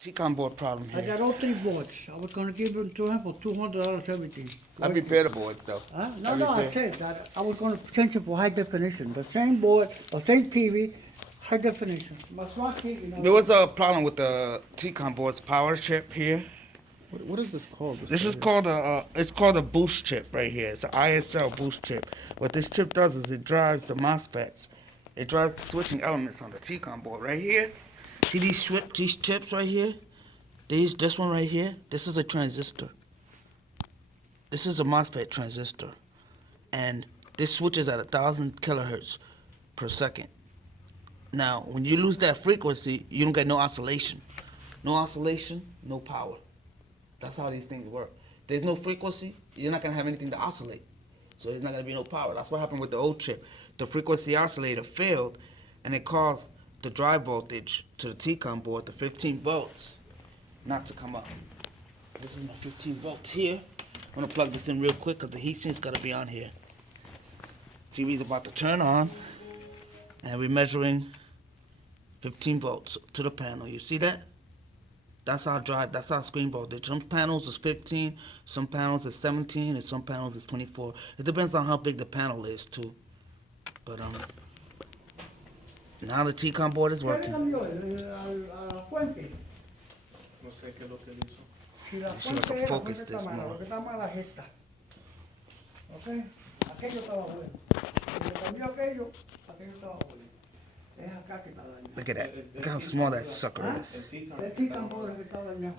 Tcon board problem I here. got all 3 boards. I was gonna give them to him for $200 everything. I repair the boards though. Huh? I No, I repair. said that I was gonna change it for high definition. The same board, the same TV, high definition. My smart TV. There was a problem with the Tcon board's power chip here. What is this called? This is called it's called a boost chip right here. It's an ISL boost chip. What this chip does is it drives the MOSFETs. It drives the switching elements on the Tcon board right here. See these chips right here? This one right here, this is a transistor. This is a MOSFET transistor. And this switches at 1,000 kilohertz per second. Now, when you lose that frequency, you don't get no oscillation. No oscillation, no power. That's how these things work. There's no frequency, you're not gonna have anything to oscillate. So there's not gonna be no power. That's what happened with the old chip. The frequency oscillator failed, and it caused the drive voltage to the Tcon board, the 15 volts, not to come up. This is my 15 volts here. I'm gonna plug this in real quick because the heat sink's gotta be on here. TV's about to turn on, and we're measuring 15 volts to the panel. You see that? That's our drive, that's our screen voltage. Some panels is 15, some panels is 17, and some panels is 24. It depends on how big the panel is too. But now the Tcon board is working. No sé qué es lo que hizo. Si la fuente era, focus está this mala, more. lo que está mala es esta. ¿Ok? Aquello estaba bueno. Si le cambió aquello estaba bueno. Es acá que está dañado. Look at that. Look how small that sucker is. El Tcon board es que está dañado.